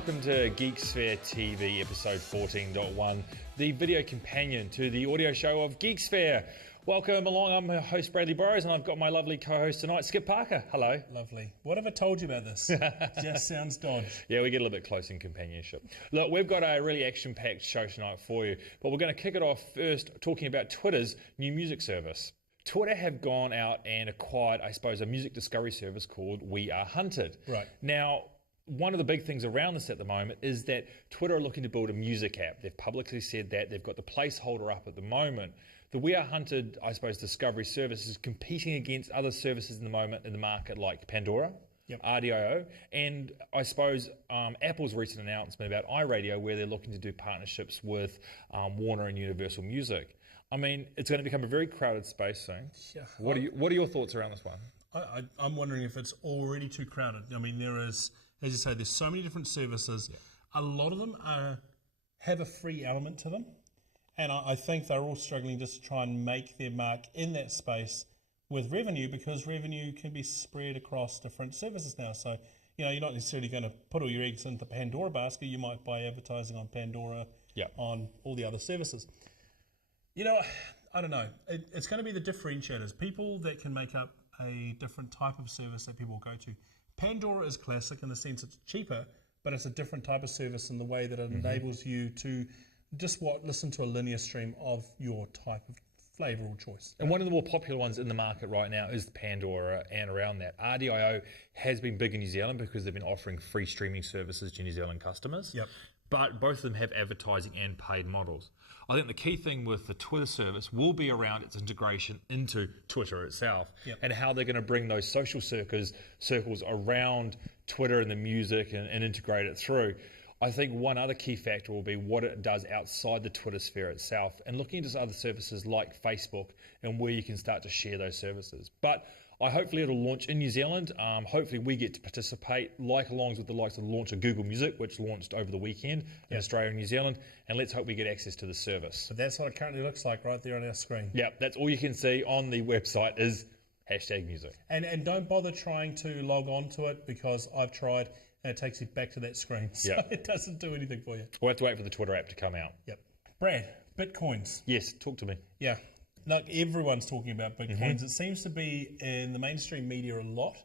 welcome to Geeksphere TV episode 14.1, the video companion to the audio show of Geeksphere. Welcome along, I'm your host Bradley Burrows and I've got my lovely co-host tonight, Skip Parker. Hello. Lovely. What have I told you about this? Just sounds dodge. Yeah, we get a little bit close in companionship. Look, we've got a really action-packed show tonight for you, but we're going to kick it off first talking about Twitter's new music service. Twitter have gone out and acquired, I suppose, a music discovery service called We Are Hunted. Right. Now, one of the big things around this at the moment is that Twitter are looking to build a music app. They've publicly said that. They've got the placeholder up at the moment. The We Are Hunted, I suppose, discovery service is competing against other services in the moment in the market like Pandora, RDIO, and I suppose Apple's recent announcement about iRadio where they're looking to do partnerships with Warner and Universal Music. I mean, it's going to become a very crowded space soon. Yeah. What are your thoughts around this one? I'm wondering if it's already too crowded. I mean, there is, as you say, there's so many different services. Yeah. A lot of them have a free element to them. And I think they're all struggling just to try and make their mark in that space with revenue, because revenue can be spread across different services now. So, you know, you're not necessarily going to put all your eggs into the Pandora basket. You might buy advertising on Pandora, on all the other services. You know, I don't know. It's going to be the differentiators. People that can make up a different type of service that people go to. Pandora is classic in the sense it's cheaper, but it's a different type of service in the way that it enables you to just listen to a linear stream of your type of flavour or choice. And one of the more popular ones in the market right now is Pandora and around that. RDIO has been big in New Zealand because they've been offering free streaming services to New Zealand customers. Yep. But both of them have advertising and paid models. I think the key thing with the Twitter service will be around its integration into Twitter itself and how they're going to bring those social circles around Twitter and the music and integrate it through. I think one other key factor will be what it does outside the Twitter sphere itself and looking into other services like Facebook and where you can start to share those services. But hopefully it'll launch in New Zealand. Hopefully we get to participate along with the likes of the launch of Google Music, which launched over the weekend in Australia and New Zealand. And let's hope we get access to the service. But that's what it currently looks like right there on our screen. Yeah, that's all you can see on the website is #music. And don't bother trying to log on to it, because I've tried and it takes you back to that screen. So it doesn't do anything for you. We'll have to wait for the Twitter app to come out. Yep. Brad, Bitcoins. Yes, talk to me. Yeah. Like, everyone's talking about Bitcoins. It seems to be in the mainstream media a lot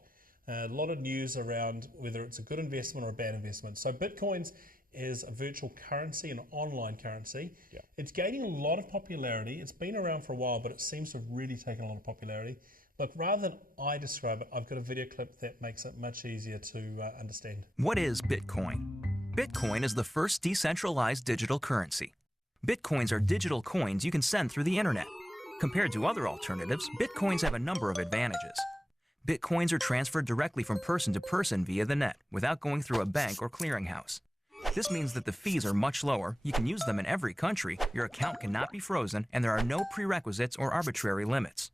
of news around whether it's a good investment or a bad investment. So Bitcoins is a virtual currency, an online currency. Yeah. It's gaining a lot of popularity. It's been around for a while, but it seems to have really taken a lot of popularity. Look, rather than I describe it, I've got a video clip that makes it much easier to understand. What is Bitcoin? Bitcoin is the first decentralized digital currency. Bitcoins are digital coins you can send through the internet. Compared to other alternatives, Bitcoins have a number of advantages. Bitcoins are transferred directly from person to person via the net, without going through a bank or clearinghouse. This means that the fees are much lower, you can use them in every country, your account cannot be frozen, and there are no prerequisites or arbitrary limits.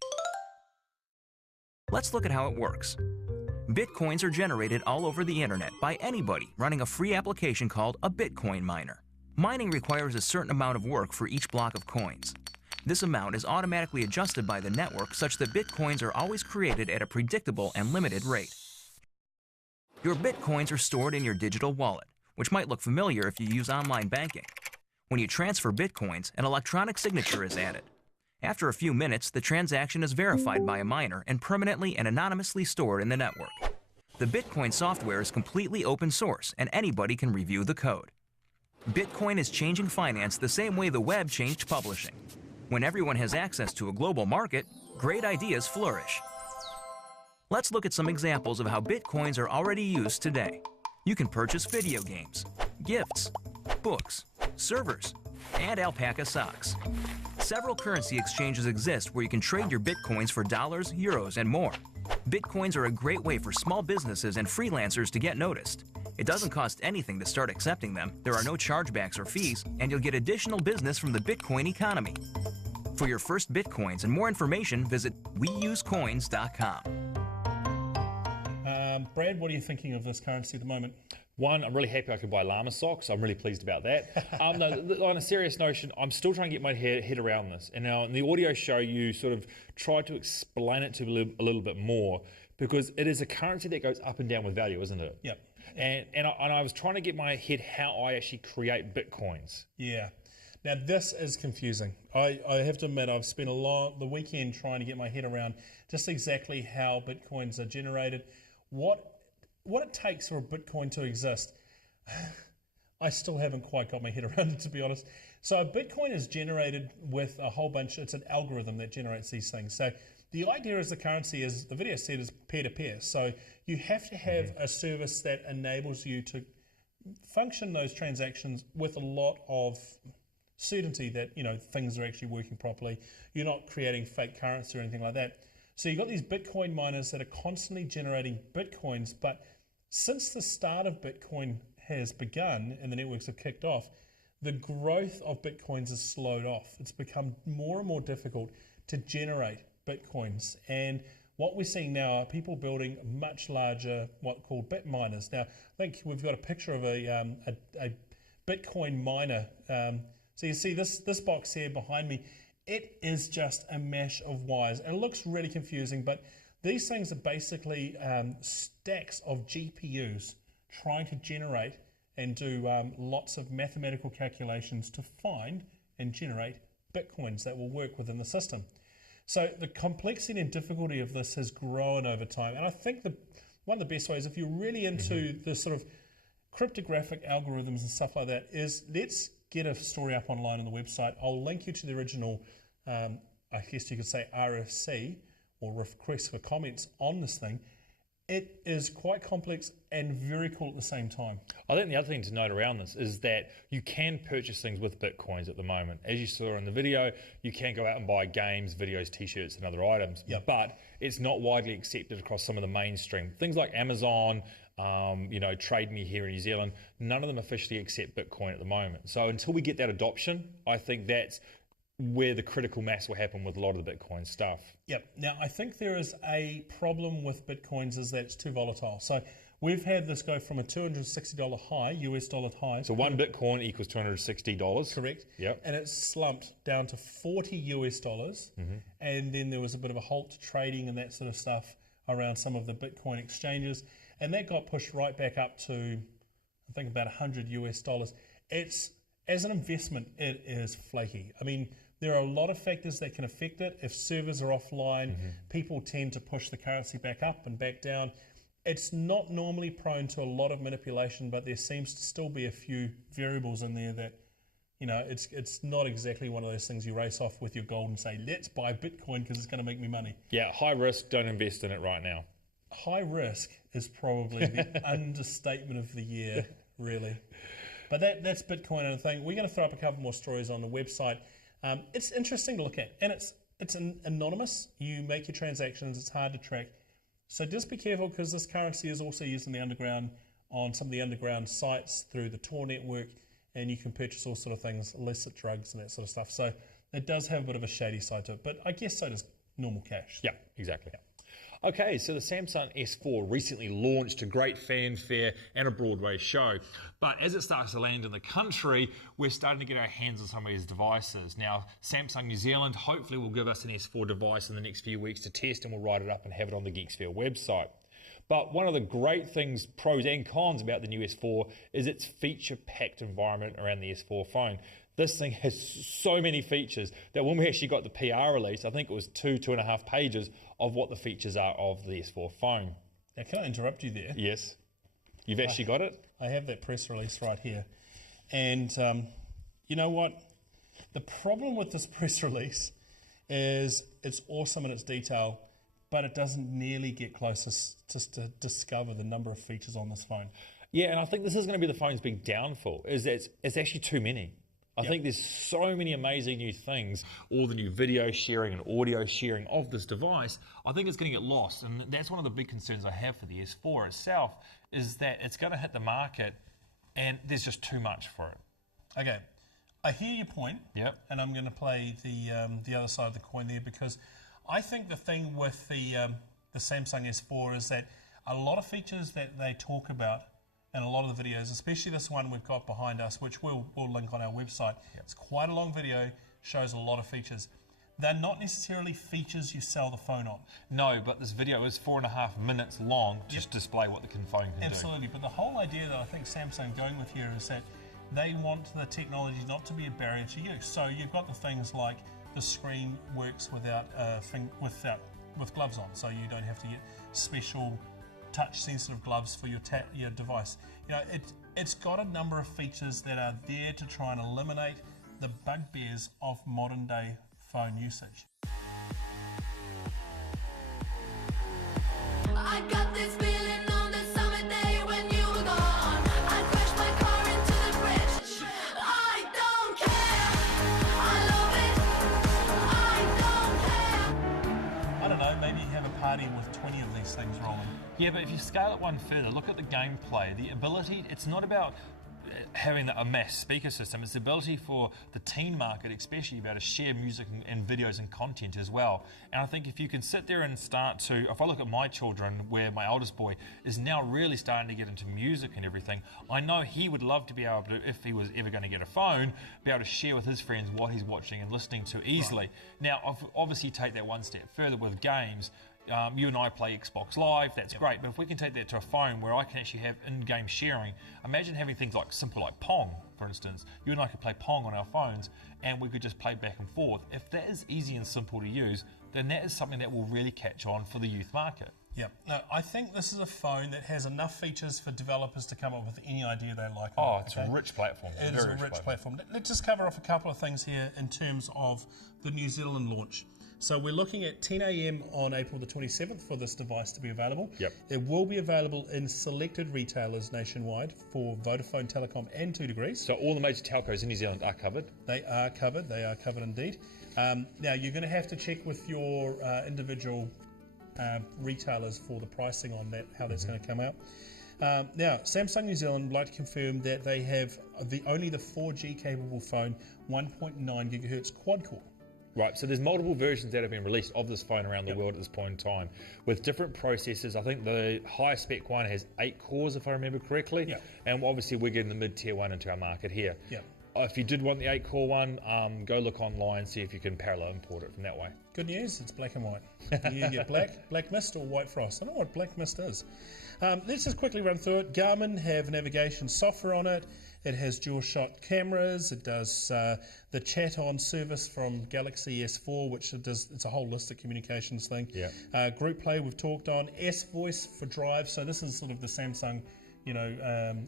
Let's look at how it works. Bitcoins are generated all over the internet by anybody running a free application called a Bitcoin miner. Mining requires a certain amount of work for each block of coins. This amount is automatically adjusted by the network such that Bitcoins are always created at a predictable and limited rate. Your Bitcoins are stored in your digital wallet, which might look familiar if you use online banking. When you transfer Bitcoins, an electronic signature is added. After a few minutes, the transaction is verified by a miner and permanently and anonymously stored in the network. The Bitcoin software is completely open source and anybody can review the code. Bitcoin is changing finance the same way the web changed publishing. When everyone has access to a global market, great ideas flourish. Let's look at some examples of how Bitcoins are already used today. You can purchase video games, gifts, books, servers, and alpaca socks. Several currency exchanges exist where you can trade your Bitcoins for dollars, euros, and more. Bitcoins are a great way for small businesses and freelancers to get noticed. It doesn't cost anything to start accepting them, there are no chargebacks or fees, and you'll get additional business from the Bitcoin economy. For your first Bitcoins and more information, visit weusecoins.com. Brad, what are you thinking of this currency at the moment? One, I'm really happy I could buy llama socks. I'm really pleased about that. No, on a serious notion, I'm still trying to get my head around this. And now in the audio show, you sort of tried to explain it to a little bit more, because it is a currency that goes up and down with value, isn't it? Yep. And I was trying to get my head how I actually create Bitcoins. Yeah. Now, this is confusing. I have to admit, I've spent the weekend trying to get my head around just exactly how Bitcoins are generated, what it takes for a Bitcoin to exist. I still haven't quite got my head around it, to be honest. So a Bitcoin is generated with a whole bunch, it's an algorithm that generates these things. So the idea is the currency, as the video said, is peer-to-peer. So you have to have a service that enables you to function those transactions with a lot of certainty that, you know, things are actually working properly. You're not creating fake currency or anything like that. So you've got these Bitcoin miners that are constantly generating Bitcoins, but since the start of Bitcoin has begun and the networks have kicked off, the growth of Bitcoins has slowed off. It's become more and more difficult to generate Bitcoins. And what we're seeing now are people building much larger, what called bit miners. Now, I think we've got a picture of a Bitcoin miner. So you see this box here behind me. It is just a mesh of wires. And it looks really confusing, but these things are basically stacks of GPUs trying to generate and do lots of mathematical calculations to find and generate Bitcoins that will work within the system. So the complexity and difficulty of this has grown over time. And I think one of the best ways, if you're really into the sort of cryptographic algorithms and stuff like that, is let's get a story up online on the website. I'll link you to the original, I guess you could say RFC, or request for comments on this thing. It is quite complex and very cool at the same time. I think the other thing to note around this is that you can purchase things with Bitcoins at the moment. As you saw in the video, you can go out and buy games, videos, t-shirts and other items, but it's not widely accepted across some of the mainstream. Things like Amazon, Trade Me here in New Zealand, none of them officially accept Bitcoin at the moment. So until we get that adoption, I think that's where the critical mass will happen with a lot of the Bitcoin stuff. Yep. Now, I think there is a problem with Bitcoins is that it's too volatile. So we've had this go from a $260 high, US dollar high. So one Bitcoin equals $260. Correct. Yep. And it's slumped down to 40 US dollars. And then there was a bit of a halt to trading and that sort of stuff around some of the Bitcoin exchanges. And that got pushed right back up to, I think, about 100 US dollars. It's, as an investment, it is flaky. I mean, there are a lot of factors that can affect it. If servers are offline, people tend to push the currency back up and back down. It's not normally prone to a lot of manipulation, but there seems to still be a few variables in there that, you know, it's not exactly one of those things you race off with your gold and say, let's buy Bitcoin because it's going to make me money. Yeah, high risk, don't invest in it right now. High risk is probably the understatement of the year, really. But that's Bitcoin and a thing. We're going to throw up a couple more stories on the website. It's interesting to look at, and it's anonymous. You make your transactions, it's hard to track. So just be careful because this currency is also used in the underground on some of the underground sites through the Tor network, and you can purchase all sort of things, illicit drugs and that sort of stuff. So it does have a bit of a shady side to it, but I guess so does normal cash. Yeah, exactly. Yeah. Okay, so the Samsung S4 recently launched to great fanfare and a Broadway show. But as it starts to land in the country, we're starting to get our hands on some of these devices. Now, Samsung New Zealand hopefully will give us an S4 device in the next few weeks to test, and we'll write it up and have it on the Geeksphere website. But one of the great things, pros and cons about the new S4 is its feature-packed environment around the S4 phone. This thing has so many features that when we actually got the PR release, I think it was 2.5 pages of what the features are of the S4 phone. Now, can I interrupt you there? Yes. You've actually got it? I have that press release right here. And you know what? The problem with this press release is it's awesome in its detail, but it doesn't nearly get closest to discover the number of features on this phone. Yeah, and I think this is going to be the phone's big downfall, is that it's actually too many. I think there's so many amazing new things, all the new video sharing and audio sharing of this device. I think it's going to get lost, and that's one of the big concerns I have for the S4 itself, is that it's going to hit the market and there's just too much for it. Okay, I hear your point. Yep. And I'm going to play the other side of the coin there, because I think the thing with the Samsung S4 is that a lot of features that they talk about and a lot of the videos, especially this one we've got behind us, which we'll link on our website. Yep. It's quite a long video, shows a lot of features. they're not necessarily features you sell the phone on. No, but this video is 4.5 minutes long to just display what the phone can do. Absolutely, but the whole idea that I think Samsung going with here is that they want the technology not to be a barrier to use. So you've got the things like the screen works without with gloves on, so you don't have to get special touch-sensitive gloves for your device. You know, it's got a number of features that are there to try and eliminate the bugbears of modern-day phone usage. I got this feeling on the summer day when you were gone. I crashed my car into the bridge. I don't care. I love it. I don't care. I don't know, maybe have a party with 20 of these things rolling. Yeah, but if you scale it one further, look at the gameplay. The ability, it's not about having a mass speaker system, it's the ability for the teen market especially to be able to share music and videos and content as well. And I think if you can sit there and start to, if I look at my children, where my oldest boy is now really starting to get into music and everything, I know he would love to be able to, if he was ever going to get a phone, be able to share with his friends what he's watching and listening to easily. Right. Now, obviously take that one step further with games. You and I play Xbox Live, that's great, but if we can take that to a phone where I can actually have in-game sharing, imagine having things like simple like Pong, for instance. You and I could play Pong on our phones and we could just play back and forth. If that is easy and simple to use, then that is something that will really catch on for the youth market. Yeah, no, I think this is a phone that has enough features for developers to come up with any idea they like. Oh, it's a rich platform. It is a rich platform. Let's just cover off a couple of things here in terms of the New Zealand launch. So we're looking at 10 a.m. on April the 27th for this device to be available. Yep. It will be available in selected retailers nationwide for Vodafone, Telecom and 2 Degrees. So all the major telcos in New Zealand are covered? They are covered indeed. Now you're going to have to check with your individual retailers for the pricing on that, how that's going to come out. Now, Samsung New Zealand would like to confirm that they have only the 4G capable phone, 1.9 gigahertz quad core. Right, so there's multiple versions that have been released of this phone around the world at this point in time with different processors. I think the highest spec one has 8 cores, if I remember correctly. Yep. And obviously we're getting the mid-tier one into our market here. Yep. If you did want the 8-core one, go look online, see if you can parallel import it from that way. Good news, it's black and white. You get black mist or white frost. I don't know what black mist is. Let's just quickly run through it. Garmin have navigation software on it. It has dual shot cameras. It does the chat on service from Galaxy S4, which it's a holistic communications thing. Yeah. Group Play we've talked on. S Voice for Drive. So this is sort of the Samsung,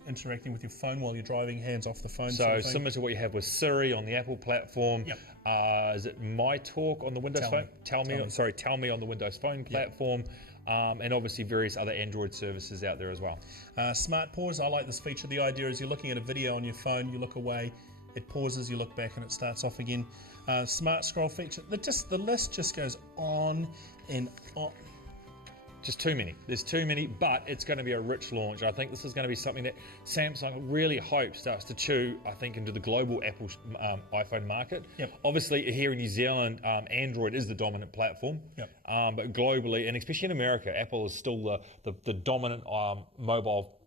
interacting with your phone while you're driving, hands off the phone. So sort of similar to what you have with Siri on the Apple platform. Yep. Is it My Talk on the Windows phone? Tell me on the Windows Phone platform. And obviously various other Android services out there as well. Smart Pause, I like this feature. The idea is you're looking at a video on your phone, you look away, it pauses, you look back and it starts off again. Smart Scroll feature, the list just goes on and on. Just too many. There's too many, but it's going to be a rich launch. I think this is going to be something that Samsung really hopes starts to chew, I think, into the global Apple iPhone market. Yep. Obviously, here in New Zealand, Android is the dominant platform. Yep. But globally, and especially in America, Apple is still the dominant mobile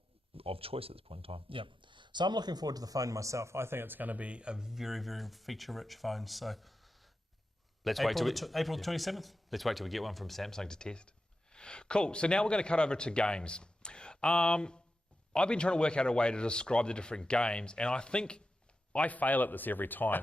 of choice at this point in time. Yep. So I'm looking forward to the phone myself. I think it's going to be a very, very feature-rich phone. So April 27th. Let's wait till we get one from Samsung to test. Cool, so now we're going to cut over to games. I've been trying to work out a way to describe the different games, and I think I fail at this every time.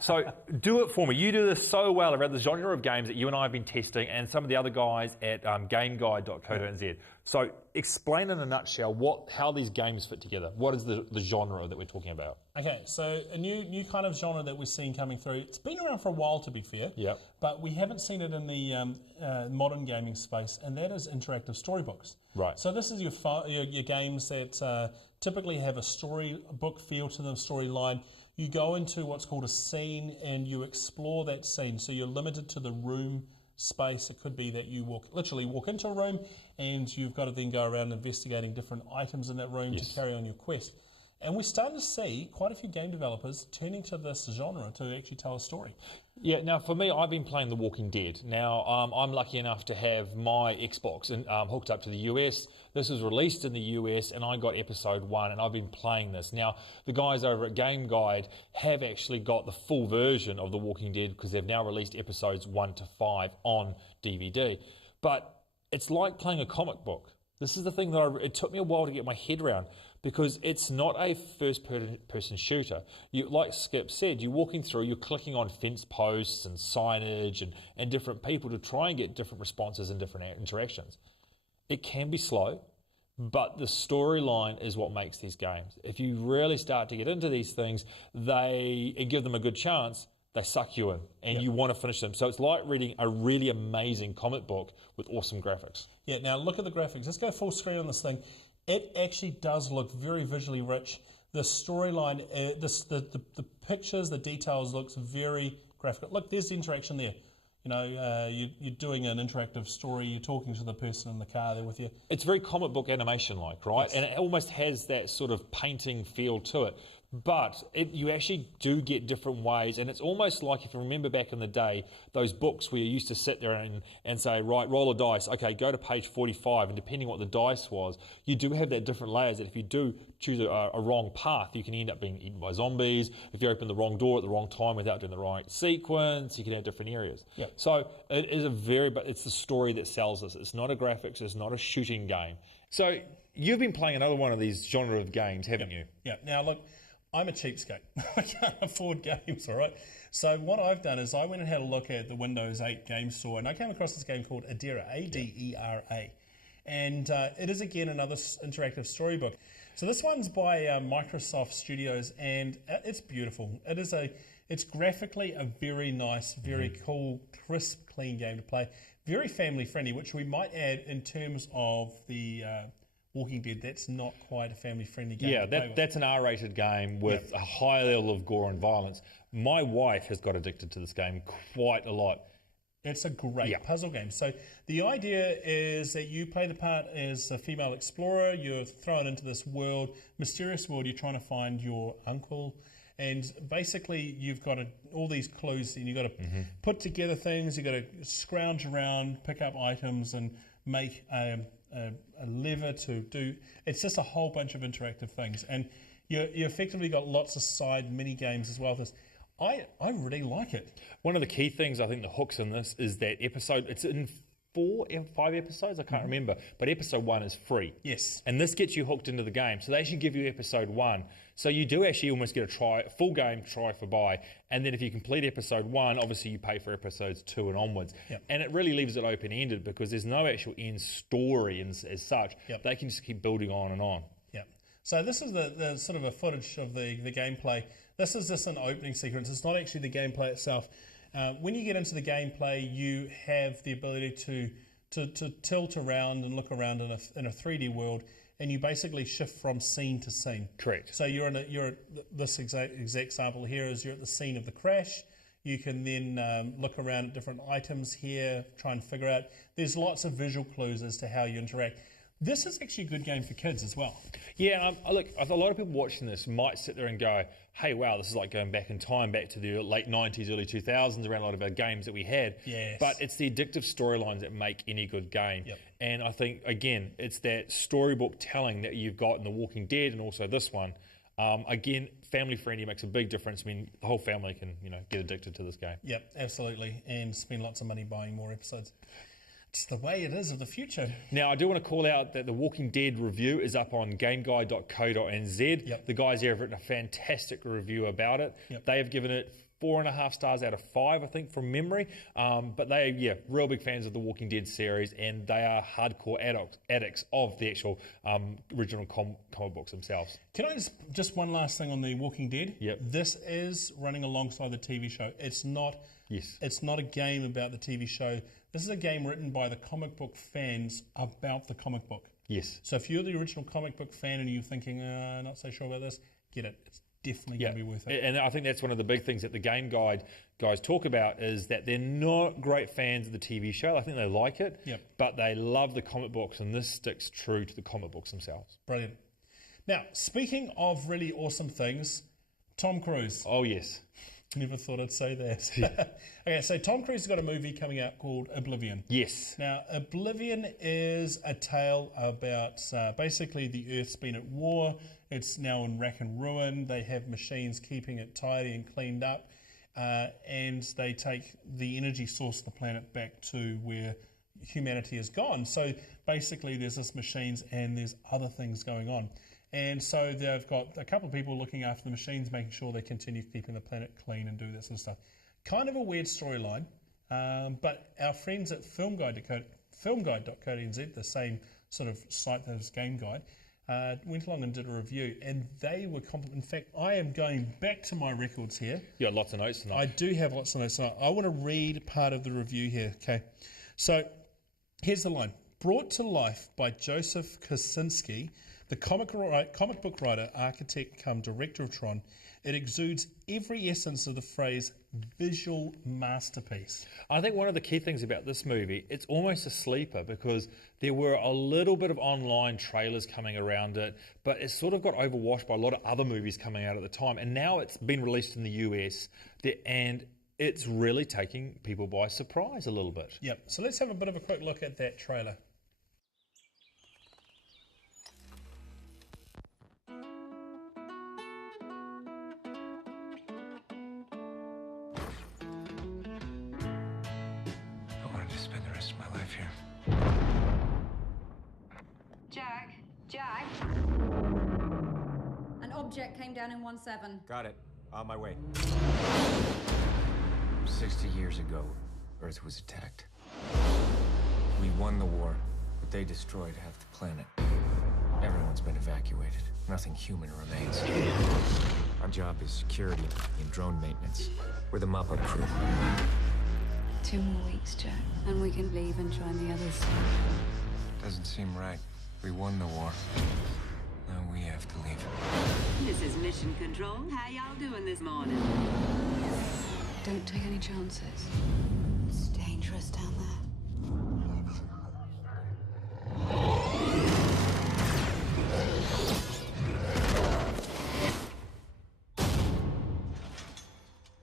So do it for me. You do this so well around the genre of games that you and I have been testing, and some of the other guys at gameguide.co.nz. So explain in a nutshell how these games fit together. What is the genre that we're talking about? Okay, so a new kind of genre that we're seeing coming through. It's been around for a while, to be fair. Yep. But we haven't seen it in the modern gaming space, and that is interactive storybooks. Right. So this is your games that typically have a storybook feel to them, storyline. You go into what's called a scene, and you explore that scene. So you're limited to the room space. It could be that you literally walk into a room, and you've got to then go around investigating different items in that room to carry on your quest. And we're starting to see quite a few game developers turning to this genre to actually tell a story. Yeah, now for me, I've been playing The Walking Dead. Now, I'm lucky enough to have my Xbox hooked up to the US. This was released in the US, and I got episode 1, and I've been playing this. Now, the guys over at Game Guide have actually got the full version of The Walking Dead because they've now released episodes 1 to 5 on DVD. But it's like playing a comic book. This is the thing that it took me a while to get my head around, because it's not a first-person shooter. Like Skip said, you're walking through, you're clicking on fence posts and signage and different people to try and get different responses and different interactions. It can be slow, but the storyline is what makes these games. If you really start to get into these things, and give them a good chance, they suck you in, and you want to finish them. So it's like reading a really amazing comic book with awesome graphics. Yeah, now look at the graphics. Let's go full screen on this thing. It actually does look very visually rich. The storyline, the pictures, the details looks very graphic. Look, there's the interaction there. You know, you're doing an interactive story. You're talking to the person in the car there with you. It's very comic book animation-like, right? Yes. And it almost has that sort of painting feel to it. But you actually do get different ways, and it's almost like, if you remember back in the day, those books where you used to sit there and say, right, roll a dice, okay, go to page 45, and depending what the dice was, you do have that different layers that if you do choose a wrong path, you can end up being eaten by zombies. If you open the wrong door at the wrong time without doing the right sequence, you can have different areas. Yep. So it is but it's the story that sells us. It's not a graphics, it's not a shooting game. So you've been playing another one of these genre of games, haven't you? Yeah. Now look, I'm a cheapskate. I can't afford games, all right? So what I've done is I went and had a look at the Windows 8 game store, and I came across this game called Adera, A-D-E-R-A. And it is, again, another interactive storybook. So this one's by Microsoft Studios, and it's beautiful. It's graphically a very nice, very cool, crisp, clean game to play. Very family-friendly, which we might add in terms of the Walking Dead. That's not quite a family-friendly game. Yeah, that's an R-rated game with a high level of gore and violence. My wife has got addicted to this game quite a lot. It's a great puzzle game. So the idea is that you play the part as a female explorer. You're thrown into this world, mysterious world. You're trying to find your uncle. And basically, you've got all these clues, and you've got to put together things. You've got to scrounge around, pick up items, and make a lever to do. It's just a whole bunch of interactive things, and you effectively got lots of side mini games as well. I really like it. One of the key things I think the hooks in this is that episode. It's in 5 episodes, I can't remember, but episode 1 is free. Yes. And this gets you hooked into the game. So they actually give you episode 1. So you do actually almost get a full game try for buy. And then if you complete episode 1, obviously you pay for episodes 2 and onwards. Yep. And it really leaves it open-ended because there's no actual end story as such. Yep. They can just keep building on and on. Yeah. So this is the sort of a footage of the gameplay. This is just an opening sequence. It's not actually the gameplay itself. When you get into the gameplay, you have the ability to tilt around and look around in a 3D world, and you basically shift from scene to scene. Correct. So this exact example here is you're at the scene of the crash. You can then look around at different items here, try and figure out. There's lots of visual clues as to how you interact. This is actually a good game for kids as well. Yeah, look, a lot of people watching this might sit there and go, hey, wow, this is like going back in time, back to the late 90s, early 2000s, around a lot of our games that we had. Yes. But it's the addictive storylines that make any good game. Yep. And I think, again, it's that storybook telling that you've got in The Walking Dead and also this one. Again, family-friendly makes a big difference. I mean, the whole family can, get addicted to this game. Yep, absolutely, and spend lots of money buying more episodes. It's the way it is of the future. Now, I do want to call out that the Walking Dead review is up on gameguide.co.nz. Yep. The guys there have written a fantastic review about it. Yep. They have given it 4.5 stars out of 5, I think, from memory. But they are, real big fans of the Walking Dead series, and they are hardcore addicts of the actual original comic books themselves. Can I just one last thing on the Walking Dead? Yep. This is running alongside the TV show. It's not. Yes. It's not a game about the TV show. This is a game written by the comic book fans about the comic book. Yes. So if you're the original comic book fan and you're thinking, not so sure about this, get it. It's definitely going to be worth it. And I think that's one of the big things that the Game Guide guys talk about is that they're not great fans of the TV show. I think they like it, Yep. but they love the comic books, and this sticks true to the comic books themselves. Brilliant. Now, speaking of really awesome things, Tom Cruise. Oh, yes. Never thought I'd say that. Okay, so Tom Cruise has got a movie coming out called Oblivion. Yes. Now, Oblivion is a tale about basically the Earth's been at war. It's now in rack and ruin. They have machines keeping it tidy and cleaned up. And they take the energy source of the planet back to where humanity has gone. So basically there's this machines and there's other things going on. And so they've got a couple of people looking after the machines, making sure they continue keeping the planet clean and do that sort of stuff. Kind of a weird storyline, but our friends at filmguide.co.nz, the same sort of site as Game Guide, went along and did a review, and they were in fact, I am going back to my records here. You got lots of notes tonight. I do have lots of notes tonight. I want to read part of the review here, okay? So here's the line. Brought to life by Joseph Kosinski, the comic book writer, architect come director of Tron, it exudes every essence of the phrase visual masterpiece. I think one of the key things about this movie, it's almost a sleeper because there were a little bit of online trailers coming around it, but it sort of got overwashed by a lot of other movies coming out at the time, and now it's been released in the US, and it's really taking people by surprise a little bit. Yep, so let's have a bit of a quick look at that trailer. Jack. An object came down in 1-7. Got it. On my way. 60 years ago, Earth was attacked. We won the war, but they destroyed half the planet. Everyone's been evacuated. Nothing human remains. Our job is security and drone maintenance. We're the mop-up crew. 2 more weeks, Jack, and we can leave and join the others. Doesn't seem right. We won the war. Now we have to leave. This is Mission Control. How y'all doing this morning? Don't take any chances. It's dangerous down there.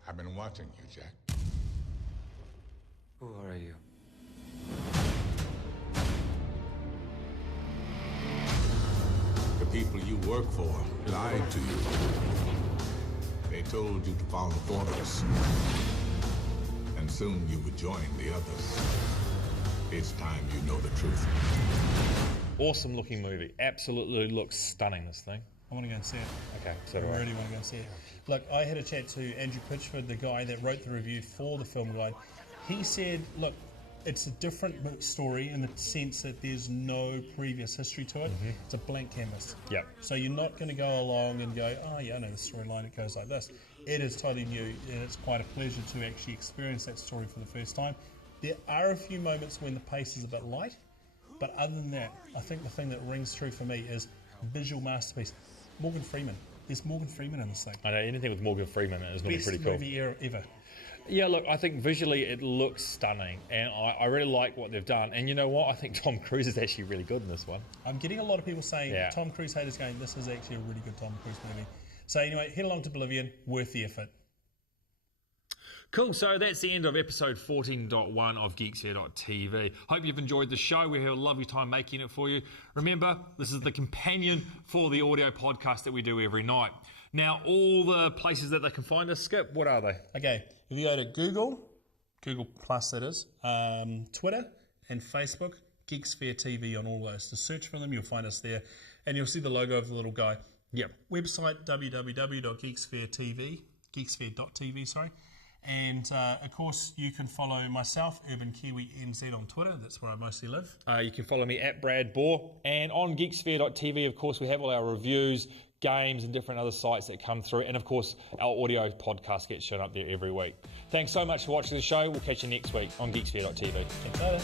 I've been watching you, Jack. Who are you? The people you work for lied to you. They told you to follow orders. And soon you would join the others. It's time you know the truth. Awesome looking movie. Absolutely looks stunning, this thing. I want to go and see it. Okay, so I do I. really want to go and see it. Look, I had a chat to Andrew Pitchford, the guy that wrote the review for the Film Guide. He said, look, it's a different story in the sense that there's no previous history to it. It's a blank canvas. Yep. So you're not going to go along and go, oh yeah, I know the storyline, it goes like this. It is totally new, and it's quite a pleasure to actually experience that story for the first time. There are a few moments when the pace is a bit light, but other than that, I think the thing that rings true for me is visual masterpiece. Morgan Freeman. There's Morgan Freeman in this thing. I know anything with Morgan Freeman is going to be pretty cool. Best movie ever. Yeah, look, I think visually it looks stunning, and I really like what they've done. And you know what? I think Tom Cruise is actually really good in this one. I'm getting a lot of people saying, Yeah. Tom Cruise haters going, this is actually a really good Tom Cruise movie. So anyway, head along to Oblivion, worth the effort. Cool, so that's the end of episode 14.1 of Geeksphere.tv. Hope you've enjoyed the show. We had a lovely time making it for you. Remember, this is the companion for the audio podcast that we do every night. Now, all the places that they can find us, Skip, what are they? Okay, if you go to Google Plus that is, Twitter and Facebook, Geeksphere TV on all those. To search for them, you'll find us there, and you'll see the logo of the little guy. Yep. Website, www.geeksphere.tv, sorry. And, of course, you can follow myself, Urban Kiwi NZ, on Twitter. That's where I mostly live. You can follow me at Brad Bohr. And on Geeksphere.tv, of course, we have all our reviews, games, and different other sites that come through. And, of course, our audio podcast gets shown up there every week. Thanks so much for watching the show. We'll catch you next week on Geeksphere.tv. Thanks, later.